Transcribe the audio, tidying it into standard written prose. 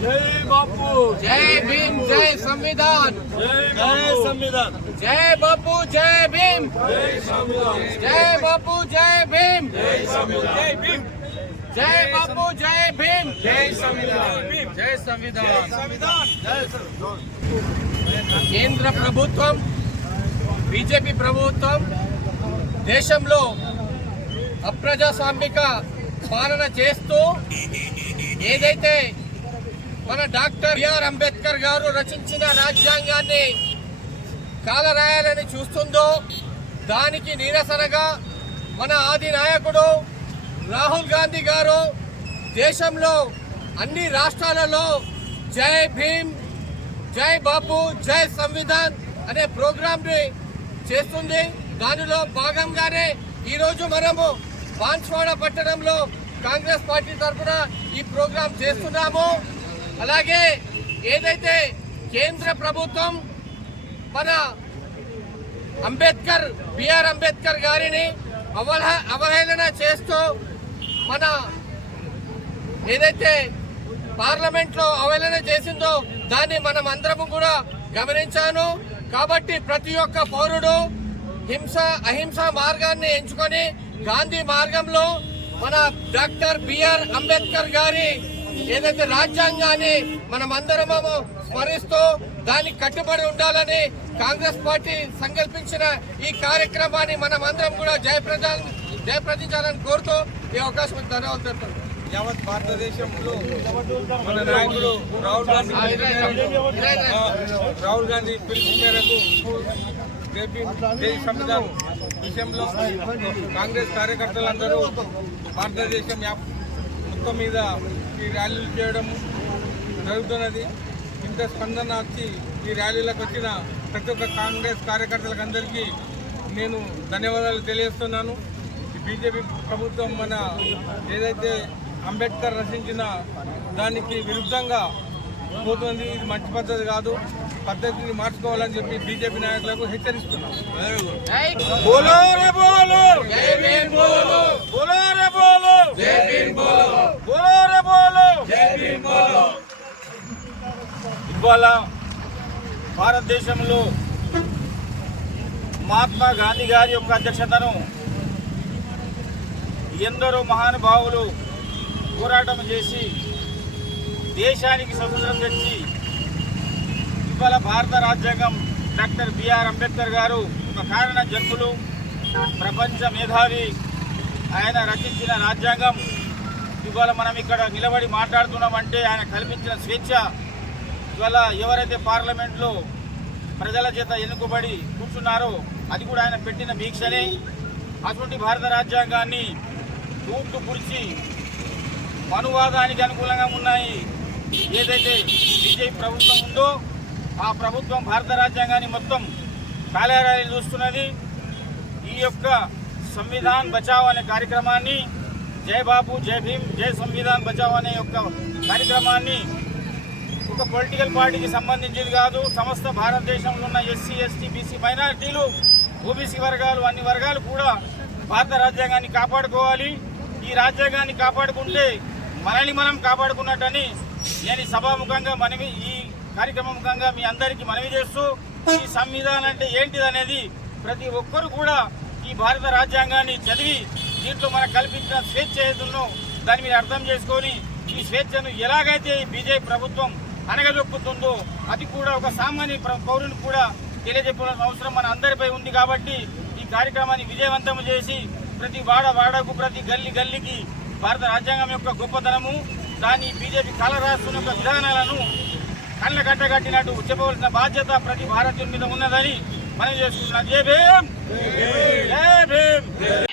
जय बापू, जय भीम, जय संविधान, जय संविधान, जय बापू, जय भीम, जय संविधान, जय बापू, जय भीम, जय संविधान, जय भीम, जय बापू, जय भीम, जय संविधान, जय संविधान. संविधान, जय संविधान. కేంద్ర ప్రభుత్వం బీజేపీ ప్రభుత్వం దేశంలో అప్రజాస్వామిక పాలన చేస్తూ ఏదైతే మన డాక్టర్ బిఆర్ అంబేద్కర్ గారు రచించిన రాజ్యాంగాన్ని కాలరాయాలని చూస్తుందో దానికి నిరసనగా మన ఆది నాయకుడు రాహుల్ గాంధీ గారు దేశంలో అన్ని రాష్ట్రాలలో జై భీమ్, జై బాపు, జై సంవిధాన్ అనే ప్రోగ్రాంని చేస్తుంది. దానిలో భాగంగానే ఈరోజు మనము బాన్స్వాడ పట్టణంలో కాంగ్రెస్ పార్టీ తరఫున ఈ ప్రోగ్రాం చేస్తున్నాము. అలాగే ఏదైతే కేంద్ర ప్రభుత్వం మన బిఆర్ అంబేద్కర్ గారిని అవహేళన చేస్తూ మన ఏదైతే పార్లమెంట్ లో అవహేళన చేసిందో దాన్ని మనం అందరము కూడా గమనించాను. కాబట్టి ప్రతి ఒక్క పౌరుడు అహింస మార్గాన్ని ఎంచుకొని గాంధీ మార్గంలో మన డాక్టర్ బిఆర్ అంబేద్కర్ గారి ఏదైతే రాజ్యాంగాన్ని మనమందరము స్మరిస్తూ దానికి కట్టుబడి ఉండాలని కాంగ్రెస్ పార్టీ సంకల్పించిన ఈ కార్యక్రమాన్ని మనమందరం కూడా జయప్రదించాలని కోరుతూ ఈ అవకాశం ధన్యవాదాలు తెలుపుతాను. యావత్ భారతదేశంలో మన నాయకుడు రాహుల్ గాంధీ పిలుపు మేరకు జై సంవిధాన్ విషయంలో కాంగ్రెస్ కార్యకర్తలందరూ భారతదేశం మొత్తం మీద ఈ ర్యాలీలు చేయడం జరుగుతున్నది. ఇంత స్పందన వచ్చి ఈ ర్యాలీలకు వచ్చిన ప్రతి ఒక్క కాంగ్రెస్ కార్యకర్తలకు అందరికీ నేను ధన్యవాదాలు తెలియజేస్తున్నాను. ఈ బీజేపీ ప్రభుత్వం మన ఏదైతే అంబేద్కర్ రచించిన దానికి విరుద్ధంగా పోతుంది. ఇది మంచి పద్ధతి కాదు. పద్ధతిని మార్చుకోవాలని చెప్పి బీజేపీ నాయకులకు హెచ్చరిస్తున్నాం. ఇవాళ భారతదేశంలో మహాత్మా గాంధీ గారి యొక్క అధ్యక్షతను ఎందరో మహానుభావులు పోరాటం చేసి దేశానికి స్వతంత్రం తెచ్చి ఇవాళ భారత రాజ్యాంగం డాక్టర్ బిఆర్ అంబేద్కర్ గారు ఒక కారణ జన్ములు, ప్రపంచ మేధావి. ఆయన రచించిన రాజ్యాంగం ఇవాళ మనం ఇక్కడ నిలబడి మాట్లాడుతున్నామంటే ఆయన కల్పించిన స్వేచ్ఛ. ఇవాళ ఎవరైతే పార్లమెంట్లో ప్రజల చేత ఎన్నుకోబడి కూర్చున్నారో అది కూడా ఆయన పెట్టిన దీక్షనే. అటువంటి భారత రాజ్యాంగాన్ని తూట్లు పుడిచి మనువాదానికి అనుకూలంగా ఉన్నాయి ఏదైతే బీజేపీ ప్రభుత్వం ఉందో ఆ ప్రభుత్వం భారత రాజ్యాంగాన్ని మొత్తం కాలేరాలని చూస్తున్నది. ఈ యొక్క సంవిధాన్ బచావ్ అనే కార్యక్రమాన్ని, జై బాపు, జై భీమ్, జై సంవిధాన్ బచావ్ అనే యొక్క కార్యక్రమాన్ని ఒక పొలిటికల్ పార్టీకి సంబంధించింది కాదు. సమస్త భారతదేశంలో ఉన్న ఎస్సీ, ఎస్టీ, బీసీ, మైనారిటీలు, ఓబీసీ వర్గాలు, అన్ని వర్గాలు కూడా భారత రాజ్యాంగాన్ని కాపాడుకోవాలి. ఈ రాజ్యాంగాన్ని కాపాడుకుంటే మనల్ని మనం కాపాడుకున్నట్టని నేను సభాముఖంగా ఈ కార్యక్రమముఖంగా మీ అందరికీ మనవి చేస్తూ, ఈ సంవిధానం అంటే ఏంటిదనేది ప్రతి ఒక్కరు కూడా ఈ భారత రాజ్యాంగాన్ని చదివి దీంట్లో మనకు కల్పించిన స్వేచ్ఛ ఏదున్నో దాన్ని మీరు అర్థం చేసుకొని ఈ స్వేచ్ఛను ఎలాగైతే బీజేపీ ప్రభుత్వం అనగదొక్కుతుందో అది కూడా ఒక సామాన్య పౌరుని కూడా తెలియజెప్పాల్సిన అవసరం మన అందరిపై ఉంది. కాబట్టి ఈ కార్యక్రమాన్ని విజయవంతం చేసి ప్రతి వాడకు, ప్రతి గల్లీకి భారత రాజ్యాంగం యొక్క గొప్పతనము, దాన్ని బీజేపీ కాలరాస్తున్న యొక్క విధానాలను కళ్ళ కట్టగట్టినట్టు చెప్పవలసిన బాధ్యత ప్రతి భారతీయుని మీద ఉన్నదని మనం చేసుకుంటున్నాం. జై భీమ్, జై భీమ్.